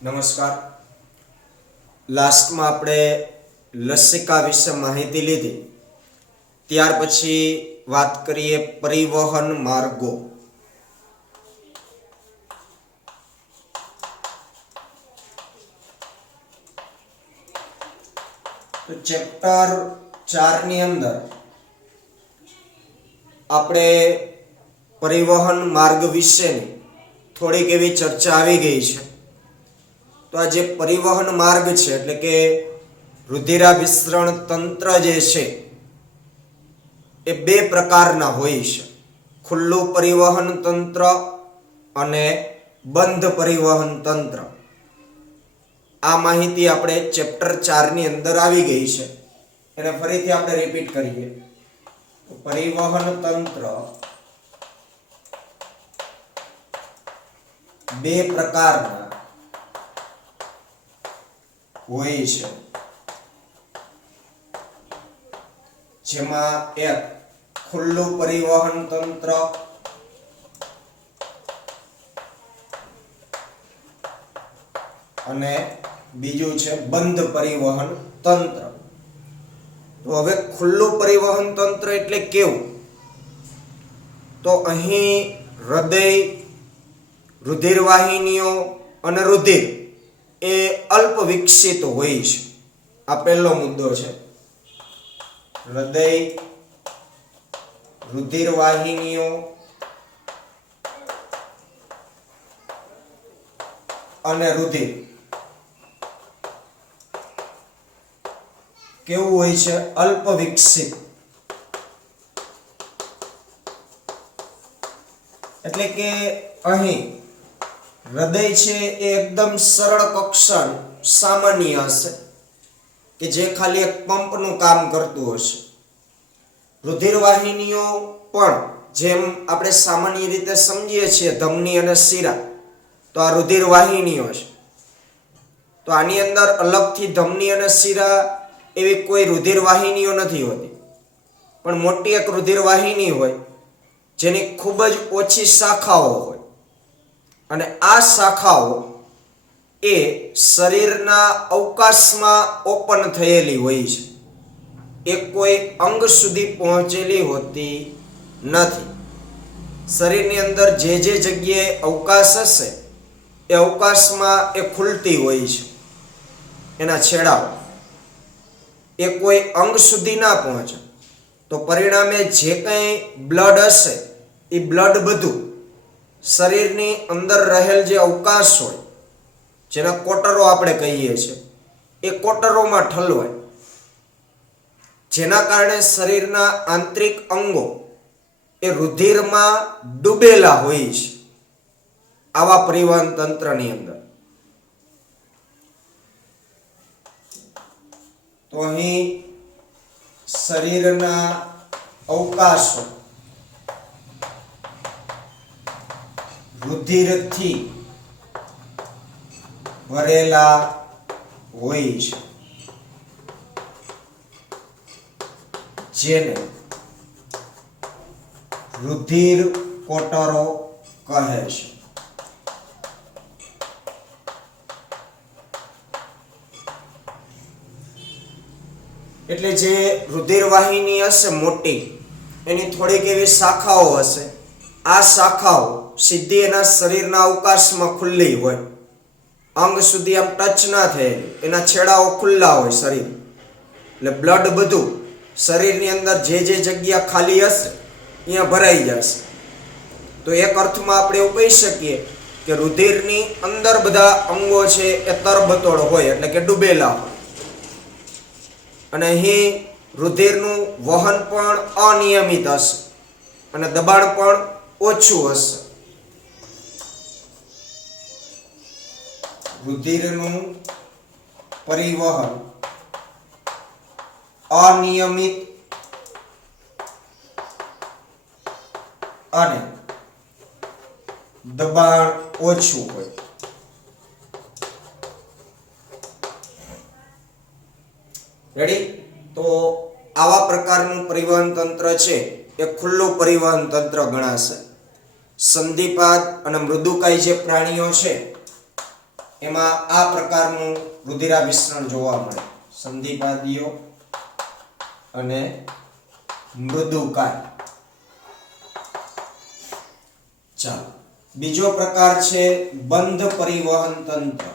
નમસ્કાર. લાસ્ટમાં આપણે લસિકા વિશે માહિતી લીધી. ત્યાર પછી વાત કરીએ પરિવહન માર્ગો. તો ચેપ્ટર 4 ની અંદર આપણે પરિવહન માર્ગ વિશેની થોડીક એવી ચર્ચા આવી ગઈ છે. તો આ જે પરિવહન માર્ગ છે એટલે કે રુધિરાભિસરણ તંત્ર જે છે એ બે પ્રકારના હોય છે. ખુલ્લું પરિવહન તંત્ર અને બંધ પરિવહન તંત્ર. આ માહિતી આપણે ચેપ્ટર 4 ની અંદર આવી ગઈ છે. એને ફરીથી આપણે રિપીટ કરીએ. પરિવહન તંત્ર બે પ્રકારના હોય છે, જેમાં એક ખુલ્લું પરિવહન તંત્ર અને બીજું છે બંધ પરિવહન તંત્ર. તો હવે ખુલ્લું પરિવહન તંત્ર એટલે કેવું? તો અહીં હૃદય, રુધિરવાહિનીઓ અને રુધિર એ અલ્પ વિકસિત હોય છે. આ પહેલો મુદ્દો છે. હૃદય, રુધિરવાહિનીઓ અને રુધિર કેવું હોય છે? અલ્પ વિકસિત. એટલે કે અહીં હૃદય છે એ એકદમ સરળ કક્ષાનું સામાન્ય હશે કે જે ખાલી એક પંપનું કામ કરતું હશે. રુધિરવાહિનીઓ પણ જેમ આપણે સામાન્ય રીતે સમજીએ છીએ ધમની અને શિરા, તો આ રુધિરવાહિનીઓ છે. તો આની અંદર અલગથી ધમની અને શિરા એવી કોઈ રુધિરવાહિનીઓ નથી હોતી, પણ મોટી એક રુધિરવાહિની હોય જેની ખૂબ જ ઓછી શાખાઓ હોય, અને આ શાખાઓ એ શરીરના અવકાશમાં ઓપન થયેલી હોય છે. એ કોઈ અંગ સુધી પહોંચેલી હોતી નથી. શરીરની અંદર જે જે જગ્યાએ અવકાશ હશે એ અવકાશમાં એ ખુલતી હોય છે. એના છેડાઓ એ કોઈ અંગ સુધી ના પહોંચે, તો પરિણામે જે કંઈ બ્લડ હશે એ બ્લડ બધું શરીરની અંદર રહેલ જે અવકાશ હોય, જેના કોટરો આપણે કહીએ છીએ, એ કોટરોમાં ઠલવાય, જેના કારણે શરીરના આંતરિક અંગો એ રુધિરમાં ડૂબેલા હોય છે આવા પરિવહન તંત્રની અંદર. તો અહીં શરીરના અવકાશો રુધિરથી ભરેલા હોય છે, જેને રુધિર કોટરો કહે છે. એટલે જે રુધિરવાહિની હશે મોટી, એની થોડીક એવી શાખાઓ હશે. આ શાખાઓ સીધી એના શરીરના અવકાશમાં ખુલ્લી હોય, અંગ સુધી આમ ટચ ના થાય, એના છેડાઓ ખુલ્લા હોય શરીર. એટલે બ્લડ બધું શરીરની અંદર જે જે જગ્યા ખાલી હશે અહીંયા ભરાઈ જશે. તો એક અર્થમાં આપણે એવું કહી શકીએ કે રુધિરની અંદર બધા અંગો છે એ તરબતોડ હોય, એટલે કે ડૂબેલા હોય. અને અહીં રુધિરનું વહન પણ અનિયમિત હશે અને દબાણ પણ ઓછું હશે. રુધિરનું પરિવહન અનિયમિત અને દબાણ ઓછું હોય. રેડી? તો આવા પ્રકારનું પરિવહન તંત્ર છે એ ખુલ્લું પરિવહન તંત્ર ગણાશે. સંધિપાદ અને મૃદુકાય જે પ્રાણીઓ છે એમાં આ પ્રકારનું રુધિરાભિસરણ જોવા મળે, સંધિપાદીઓ અને મૃદુકાય. ચાલો, બીજો પ્રકાર છે બંધ પરિવહન તંત્ર.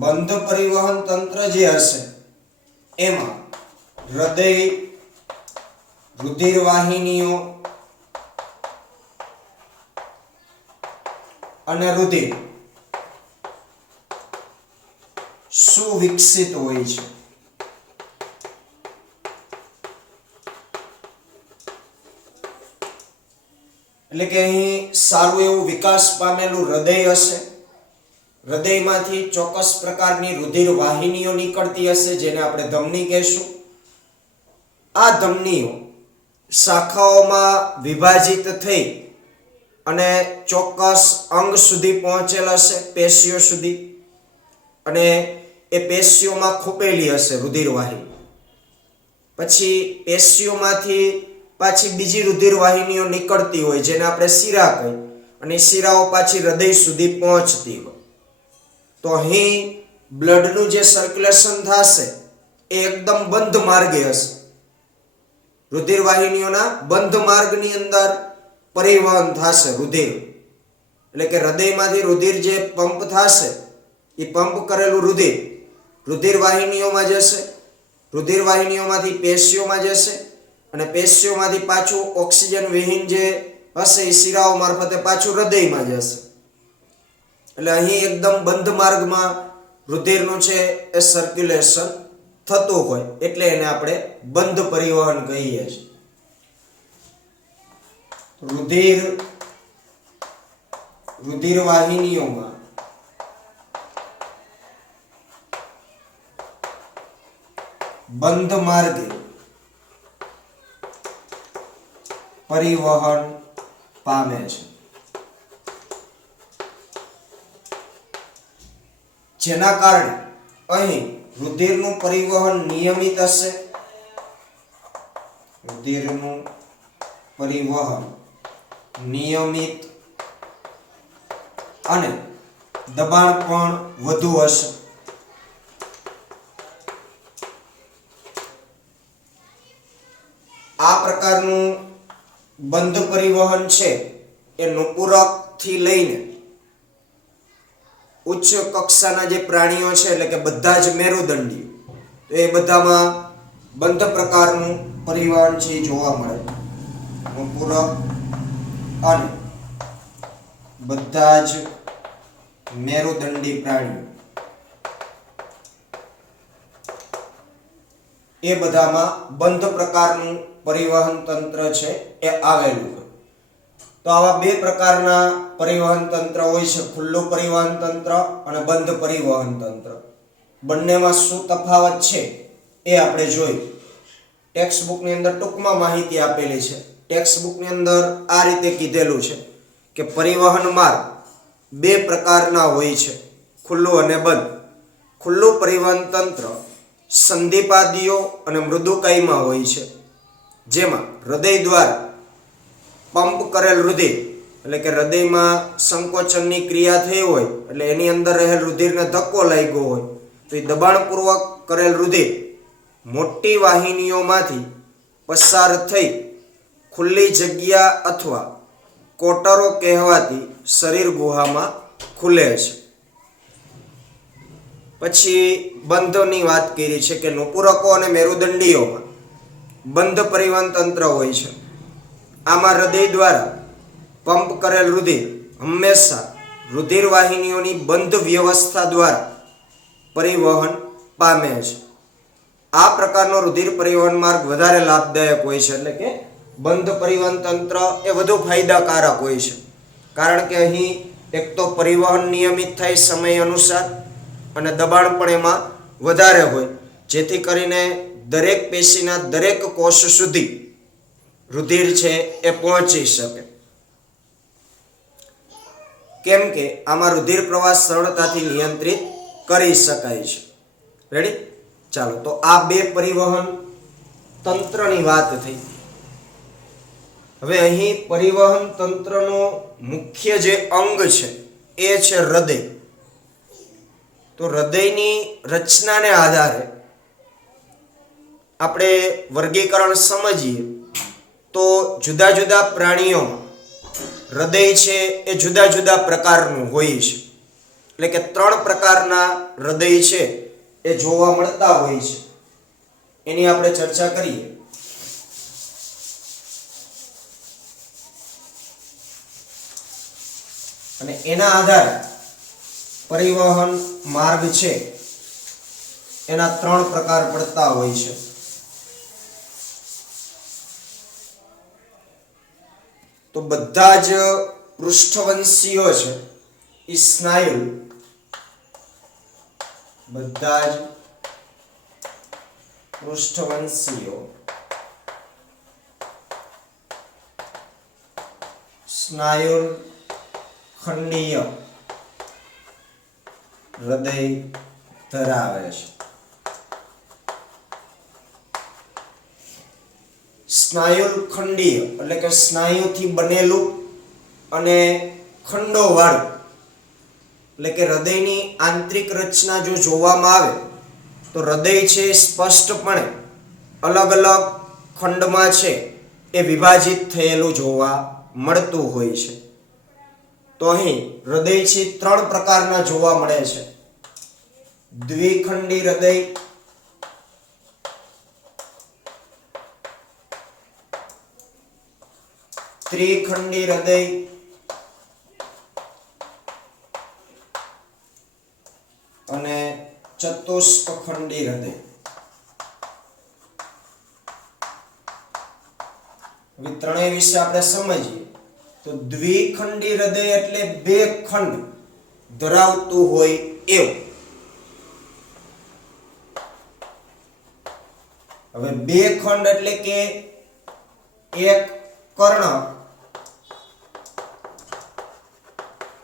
બંધ પરિવહન તંત્ર જે હશે એમાં હૃદય, રુધિર વાહિનીઓ અને રુધિર સુવિકસિત હોય છે. એટલે કે અહીં સારું એવું વિકાસ પામેલું હૃદય હશે. હૃદયમાંથી ચોક્કસ પ્રકારની રુધિર વાહિનીઓ નીકળતી હશે જેને આપણે ધમની કહેશું. આ ધમનીઓ શાખાઓમાં વિભાજિત થઈ અને ચોક્કસ અંગ સુધી પહોંચેલ હશે, પેશીઓ સુધી, અને એ પેશીઓમાં ખૂપેલી હશે રુધિર વાહિની. પછી પેશીઓમાંથી પાછી બીજી રુધિર વાહિનીઓ નીકળતી હોય જેને આપણે શિરા કહીએ, અને શિરાઓ પાછી હૃદય સુધી પહોંચતી હોય. તો અહીં બ્લડનું જે સર્ક્યુલેશન થશે એ એકદમ બંધ માર્ગે હશે. રુધિર વાહિનીઓના બંધ માર્ગની અંદર પરિવહન થશે રુધિર. એટલે કે હૃદયમાંથી રુધિર જે પંપ થશે એ પંપ કરેલું રુધિર રુધિર વાહિનીઓમાં જશે, રુધિર વાહિનીઓમાંથી પેશીઓમાં જશે, અને પેશીઓમાંથી પાછું ઓક્સિજન વિહીન જે હશે એ શિરાઓ મારફતે પાછું હૃદયમાં જશે. એટલે અહીં એકદમ બંધ માર્ગમાં રુધિરનું છે એ સર્ક્યુલેશન થતું હોય એટલે એને આપણે બંધ પરિવહન કહીએ છીએ. રુધિર વાહિનીઓમાં બંધ માર્ગે પરિવહન પામે છે, જેના કારણે અહીં રુધિરનું પરિવહન નિયમિત હશે. રુધિરનું પરિવહન નિયમિત અને દબાણ પણ વધુ હશે. આ પ્રકારનું બંધ પરિવહન છે એ નુપુરક થી લઈને ઉચ્ચ કક્ષાના જે પ્રાણીઓ છે એટલે કે બધા જ મેરુદંડી, તો એ બધામાં બંધ પ્રકારનું પરિવહન છે જોવા મળે. નુપુરક અને બધા જ મેરુદંડી પ્રાણીઓ એ બધામાં બંધ પ્રકારનું પરિવહન તંત્ર છે એ આવેલું હોય. તો આવા બે પ્રકારના પરિવહન તંત્ર હોય છે, ખુલ્લું પરિવહન તંત્ર અને બંધ પરિવહન તંત્ર. બંનેમાં શું તફાવત છે એ આપણે જોઈએ. ટેક્સ્ટ બુકની અંદર ટૂંકમાં માહિતી આપેલી છે. ટેક્સ્ટ બુકની અંદર આ રીતે કીધેલું છે કે પરિવહન માર્ગ બે પ્રકારના હોય છે, ખુલ્લું અને બંધ. ખુલ્લું પરિવહન તંત્ર સંધિપાદીઓ અને મૃદુકાયમાં હોય છે, જેમાં હૃદય દ્વારા પંપ કરેલ રુધિર, એટલે કે હૃદયમાં સંકોચનની ક્રિયા થઈ હોય એટલે એની અંદર રહેલ રુધિરને ધક્કો લાગ્યો હોય તો એ દબાણપૂર્વક કરેલ રુધિર મોટી વાહિનીઓમાંથી પસાર થઈ ખુલ્લી જગ્યા અથવા કોટરો કહેવાતી શરીર ગુહામાં ખુલે છે. પછી બંધની વાત કરી છે કે નુપુરકો અને મેરુદંડીઓમાં બંધ પરિવહન તંત્ર હોય છે. આમાં હૃદય દ્વારા પંપ કરેલ રુધિર હંમેશા રુધિર વાહિનીઓની બંધ વ્યવસ્થા દ્વારા પરિવહન પામે છે. આ પ્રકારનો રુધિર પરિવહન માર્ગ વધારે લાભદાયક હોય છે, એટલે કે બંધ પરિવહન તંત્ર એ વધુ ફાયદાકારક હોય છે. કારણ કે અહીં એક તો પરિવહન નિયમિત થાય સમય અનુસાર અને દબાણ પણ એમાં વધારે હોય, જેથી કરીને દરેક પેશીના દરેક કોષ સુધી રુધિર છે એ પહોંચી શકે. કેમ કે આમાં રુધિર પ્રવાહ સરળતાથી નિયંત્રિત કરી શકાય છે. રેડી? ચાલો, તો આ બે પરિવહન તંત્રની વાત થઈ. હવે અહીં પરિવહન તંત્રનો મુખ્ય જે અંગ છે એ છે હૃદય. તો હૃદયની રચનાને આધારે આપણે વર્ગીકરણ સમજીએ તો જુદા જુદા પ્રાણીઓમાં હૃદય છે એ જુદા જુદા પ્રકારનું હોય છે. એટલે કે 3 પ્રકારના હૃદય છે એ જોવા મળતા હોય છે. એની આપણે ચર્ચા કરીએ. અને એના આધારે પરિવહન માર્ગ છે એના 3 પ્રકાર પડતા હોય છે. તો બધા જ પૃષ્ઠવંશીઓ છે એ સ્નાયુ, બધા જ પૃષ્ઠવંશીઓ સ્નાયુ ખંડીય હૃદય ધરાવે છે. સ્નાયુ ખંડીય એટલે કે સ્નાયુથી બનેલું અને ખંડોવાળું, એટલે કે હૃદયની આંતરિક રચના જો જોવામાં આવે તો હૃદય છે સ્પષ્ટપણે અલગ અલગ ખંડમાં છે એ વિભાજિત થયેલું જોવા મળતું હોય છે. તો અહીં હૃદય છે 3 પ્રકારના જોવા મળે છે. દ્વિખંડી હૃદય, ત્રિખંડી હૃદય અને ચતુષ્ખંડી હૃદય. હવે ત્રણેય વિશે આપણે સમજીએ તો દ્વિખંડી હૃદય એટલે 2 ખંડ ધરાવતું હોય એવું. હવે 2 ખંડ એટલે કે એક કર્ણક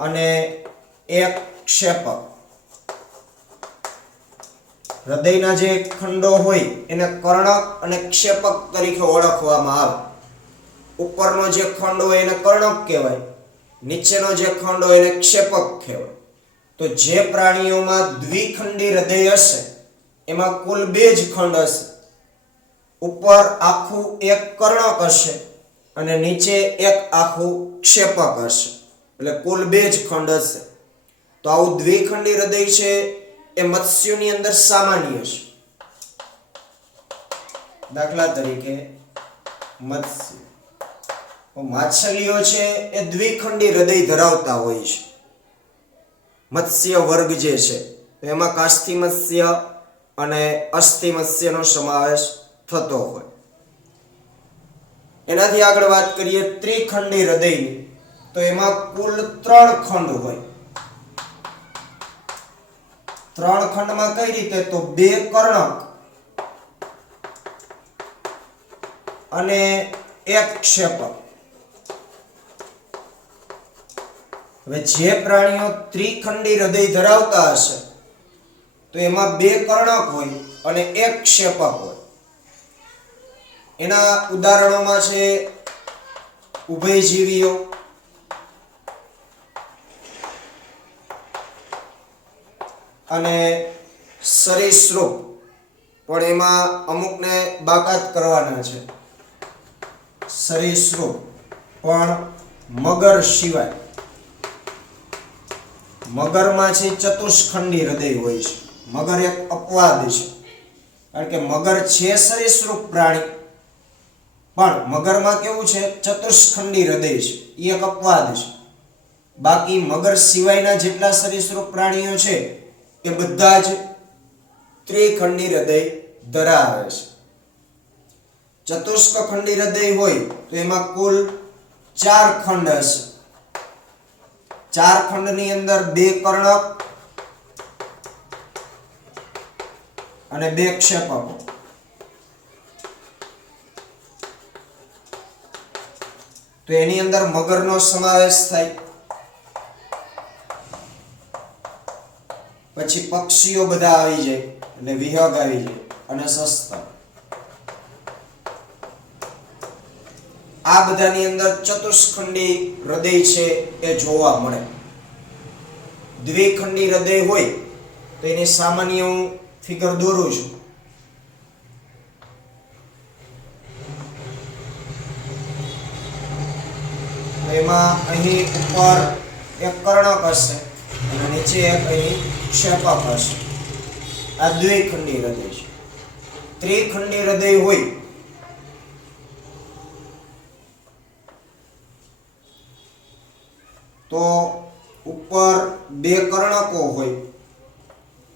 અને એક ક્ષેપક. હૃદયના જે ખંડો હોય એને કર્ણક અને ક્ષેપક તરીકે ઓળખવામાં આવે. ઉપરનો જે ખંડ હોય એને કર્ણક કહેવાય, નીચેનો જે ખંડ હોય એને ક્ષેપક કહેવાય. તો જે પ્રાણીઓમાં દ્વિખંડી હૃદય હશે એમાં કુલ 2 જ ખંડ હશે. ઉપર આખું એક કર્ણક હશે અને નીચે એક આખું ક્ષેપક હશે, એટલે કુલ 2 જ ખંડ હશે. તો આવું દ્વિખંડી હૃદય છે એ મત્સ્યોની અંદર સામાન્ય છે. દાખલા તરીકે મત્સ્ય, માછલીઓ છે એ દ્વિખંડી હૃદય ધરાવતા હોય છે. મત્સ્ય વર્ગ જે છે એમાં કાષ્ઠી મત્સ્ય અને અસ્થિ મત્સ્યનો સમાવેશ થતો હોય. એનાથી આગળ વાત કરીએ ત્રિખંડી હૃદયની, તો એમાં કુલ 3 ખંડ હોય. 3 ખંડમાં કઈ રીતે? તો 2 કર્ણક અને એક ક્ષેપક. હવે જે પ્રાણીઓ ત્રિખંડી હૃદય ધરાવતા હશે તો એમાં 2 કર્ણક હોય અને એક ક્ષેપક હોય. એના ઉદાહરણોમાં છે ઉભયજીવીઓ, અને સરીસૃપ, પણ એમાં અમુકને બાકાત કરવાના છે. સરીસૃપ પણ મગર સિવાય. મગરમાં છે ચતુષ્ખંડી હૃદય હોય છે. મગર એક અપવાદ છે, કારણ કે મગર છે સરીસૃપ પ્રાણી પણ મગરમાં કેવું છે? ચતુષ્ખંડી હૃદય છે, એ એક અપવાદ છે. બાકી મગર સિવાયના જેટલા સરીસૃપ પ્રાણીઓ છે એ બધા જ ત્રિખંડી હૃદય ધરાવે છે. ચતુષ્ખંડી હૃદય હોય તો એમાં કુલ 4 ખંડ હશે. 4 ખંડની અંદર 2 કર્ણક અને 2 ક્ષેપકો. તો એની અંદર મગરનો સમાવેશ થાય. પછી પક્ષીઓ બધા આવી જાય, એટલે વિહગ આવી જાય, અને સસ્તન. આ બધાની અંદર ચતુષ્ખંડી હૃદય છે એ જોવા મળે. દ્વિખંડી હૃદય હોય તો એની સામાન્ય હું ફિગર દોરું છું. એમાં અહીં ઉપર એક કર્ણક હશે અને નીચે એક અહીં ક્ષેપક હશે. આ દ્વિખંડી હૃદય છે. ત્રિખંડી હૃદય હોય તો ઉપર બે કર્ણકો હોય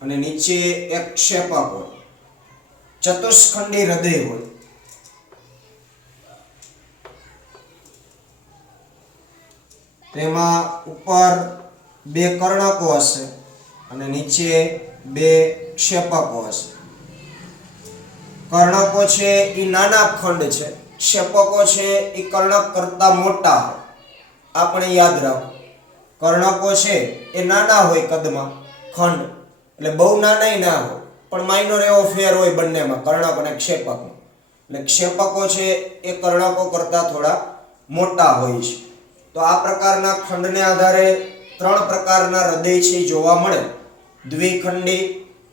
અને નીચે એક ક્ષેપક હોય. ચતુષ્ખંડી હૃદય હોય તેમાં ઉપર બે કર્ણકો હશે અને નીચે બે ક્ષેપકો હશે. કર્ણકો છે એ નાના ખંડ છે, ક્ષેપકો છે એ કર્ણક કરતા મોટા હોય. આપણે યાદ રાખો, કર્ણકો છે એ નાના હોય કદમાં, ખંડ એટલે બહુ નાના ના હોય પણ માઇનોર એવો ફેર હોય બંનેમાં, કર્ણક અને ક્ષેપકમાં. એટલે ક્ષેપકો છે એ કર્ણકો કરતા થોડા મોટા હોય છે. તો આ પ્રકારના ખંડને આધારે ત્રણ પ્રકારના હૃદય છે જોવા મળે: દ્વિખંડી,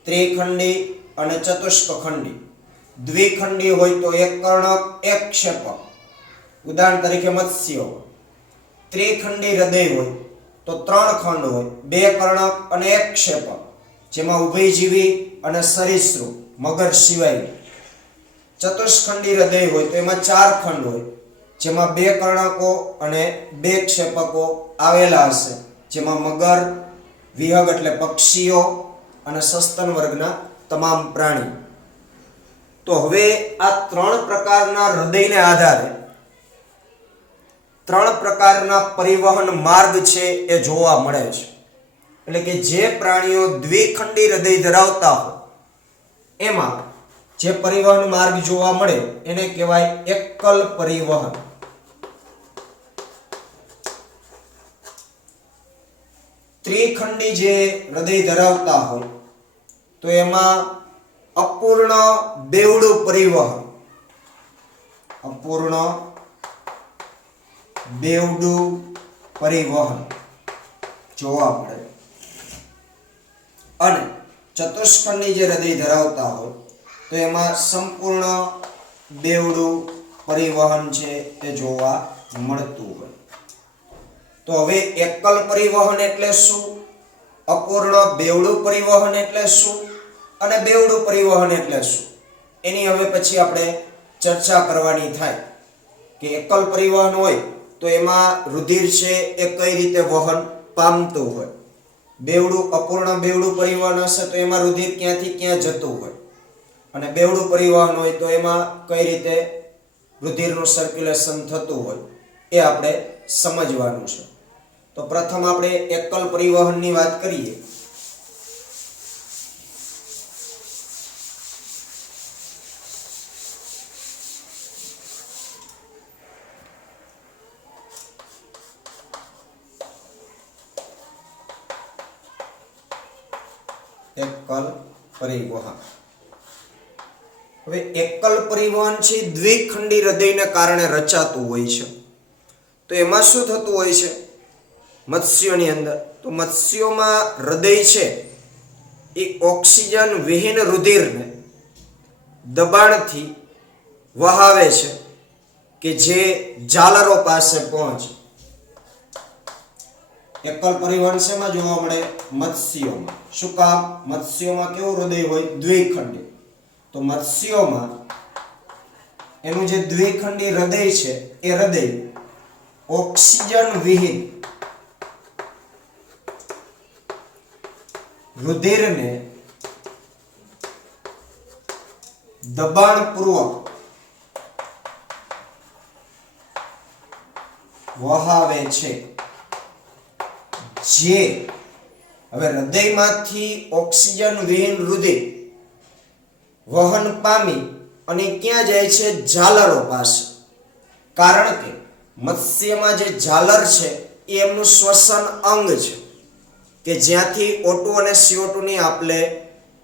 ત્રિખંડી અને ચતુષ્કખંડી. દ્વિખંડી હોય તો એક કર્ણક એક ક્ષેપક, ઉદાહરણ તરીકે મત્સ્ય હોય. ત્રિખંડી હૃદય હોય તો ત્રણ ખંડ હોય, બે કર્ણક અને એક ક્ષેપક, જેમાં ઉભયજીવી અને સરીસૃપ મગર સિવાય. ચતુષ્ખંડી હૃદય હોય તો એમાં ચાર ખંડ હોય, જેમાં બે કર્ણકો અને બે ક્ષેપકો આવેલા હશે, જેમાં મગર, વિહંગ એટલે પક્ષીઓ અને સસ્તન વર્ગના તમામ પ્રાણી. તો હવે આ ત્રણ પ્રકારના હૃદયને આધારે ત્રણ પ્રકારના પરિવહન માર્ગ છે એ જોવા મળે છે. એટલે કે જે પ્રાણીઓ દ્વિખંડી હૃદય ધરાવતા હોય એમાં જે પરિવહન માર્ગ જોવા મળે એને કહેવાય એકલ પરિવહન. ત્રિખંડી જે હૃદય ધરાવતા હોય તો એમાં અપૂર્ણ બેવડું પરિવહન, અપૂર્ણ બેવડું પરિવહન જોવા મળે. અને ચતુષ્ખંડી જે હૃદય ધરાવતા હોય તો એમાં સંપૂર્ણ બેવડું પરિવહન છે એ જોવા મળતું હોય. તો હવે એકલ પરિવહન એટલે શું, અપૂર્ણ બેવડું પરિવહન એટલે શું અને બેવડું પરિવહન એટલે શું, એની હવે પછી આપણે ચર્ચા કરવાની થાય. કે એકલ પરિવહન હોય તો એમાં રુધિર છે એ કઈ રીતે વહન પામતું હોય. બેવડું અપૂર્ણ બેવડું પરિવહન હશે તો એમાં રુધિર ક્યાંથી ક્યાં જતું હોય, અને બેવડું પરિવહન હોય તો એમાં કઈ રીતે રુધિરનું સર્ક્યુલેશન થતું હોય એ આપણે સમજવાનું છે. તો પ્રથમ આપણે એકલ પરિવહનની વાત કરીએ. એકલ પરિવહન. હવે એકલ પરિવહન છે દ્વિખંડી હૃદયને કારણે રચાતું હોય છે. તો એમાં શું થતું હોય છે મત્સ્યોની અંદર? તો મત્સ્યોમાં હૃદય છે એ ઓક્સિજન વિહીન રુધિરને દબાણથી વહાવે છે કે જે જાલરો પાસે પહોંચે. એકલ પરિવહન શેમાં જોવા મળે? મત્સ્યોમાં. શું કામ? મત્સ્યોમાં કેવું હૃદય હોય? દ્વિખંડી. તો મત્સ્યોમાં એનું જે દ્વિખંડી હૃદય છે એ હૃદય ઓક્સિજન વિહીન રુધિરને દબાણપૂર્વક વહાવે છે. જે હવે હૃદયમાંથી ઓક્સિજન વિહીન રુધિર વહન પામી અને ક્યાં જાય છે? ઝાલરો પાસે. કારણ કે મત્સ્યમાં જે ઝાલર છે એ એમનું શ્વસન અંગ છે કે જ્યાંથી O2 અને CO2 ની આપલે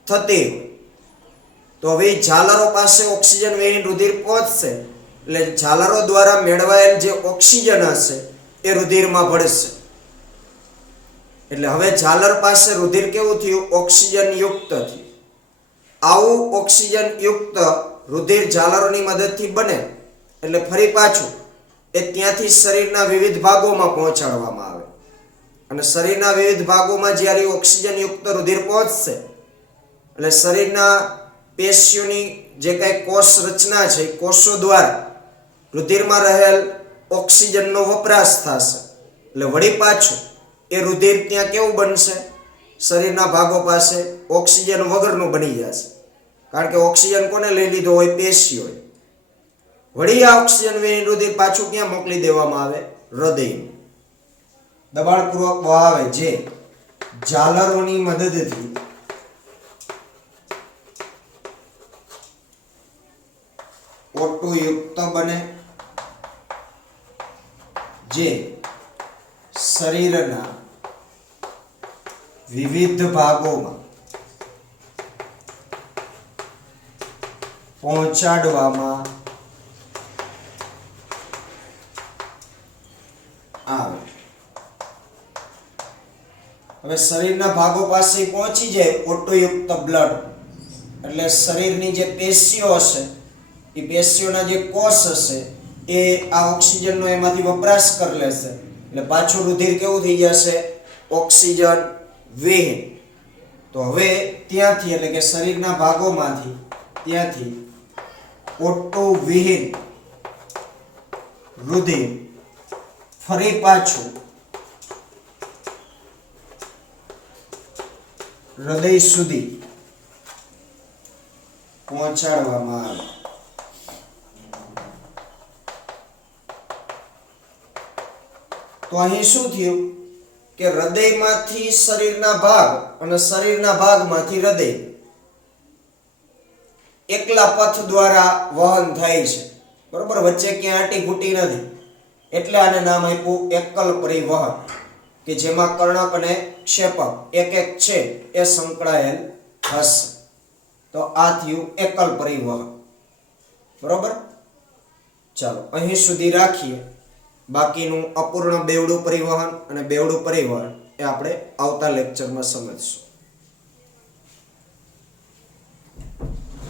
થતી હોય. તો હવે ઝાલરો પાસે ઓક્સિજન વિહીન રુધિર પહોંચશે એટલે ઝાલરો દ્વારા મેળવાયેલ જે ઓક્સિજન હશે એ રુધિરમાં ભળશે. એટલે હવે ઝાલર પાસે રુધિર કેવું થયું? ઓક્સિજન યુક્ત થયું. આવું ઓક્સિજન યુક્ત રુધિર ઝાલરોની મદદથી બને એટલે ફરી પાછું એ ત્યાંથી શરીરના વિવિધ ભાગોમાં પહોંચાડવામાં આવે. અને શરીરના વિવિધ ભાગોમાં જ્યારે ઓક્સિજન યુક્ત રુધિર પહોંચશે એટલે શરીરના પેશીઓની જે કઈ કોષ રચના છે કોષો દ્વારા રુધિરમાં રહેલ ઓક્સિજનનો વપરાશ થશે. એટલે વળી પાછું એ રુધિર ત્યાં કેવું બનશે? શરીરના ભાગો પાસે ઓક્સિજન વગરનું બની જશે. કારણ કે ઓક્સિજન કોને લઈ લીધો હોય? પેશીઓએ. વળી આ ઓક્સિજન વિહીન રુધિર પાછું ક્યાં મોકલી દેવામાં આવે? હૃદયમાં. દબાણપૂર્વક વહાવે જે ઝાલરોની મદદથી O2 યુક્ત બને, જે શરીરના વિવિધ ભાગોમાં પહોંચાડવામાં આવે. હવે શરીરના ભાગો પાસે પહોંચી જાય O2 યુક્ત બ્લડ એટલે શરીરની જે પેશીઓ હશે એ પેશીઓના જે કોષ હશે એ આ ઓક્સિજનનો એમાંથી વપરાશ કરી લેશે એટલે પાછું રુધિર કેવું થઈ જશે? ઓક્સિજન વિહીન. તો હવે ત્યાંથી એટલે કે શરીરના ભાગોમાંથી ત્યાંથી O2 વિહીન રુધિર ફરી પાછું હૃદય સુધી પહોંચાડવામાં આવે. તો અહીં શું થયું કે હૃદયમાંથી શરીરના ભાગ અને શરીરના ભાગમાંથી હૃદય એકલા પથ દ્વારા વહન થાય છે. બરોબર? વચ્ચે ક્યાં આંટી ઘૂંટી નથી. એટલે આને નામ આપ્યું એકલ પરિવહન, કે જેમાં કર્ણક અને ક્ષેપક એક એક છે એ સંકળાયેલ હશે. તો આ થયું એકલ પરિવહન. બરોબર? ચાલો અહીં સુધી રાખીએ. બાકીનું અપૂર્ણ બેવડું પરિવહન અને બેવડું પરિવહન એ આપણે આવતા લેક્ચરમાં સમજશું.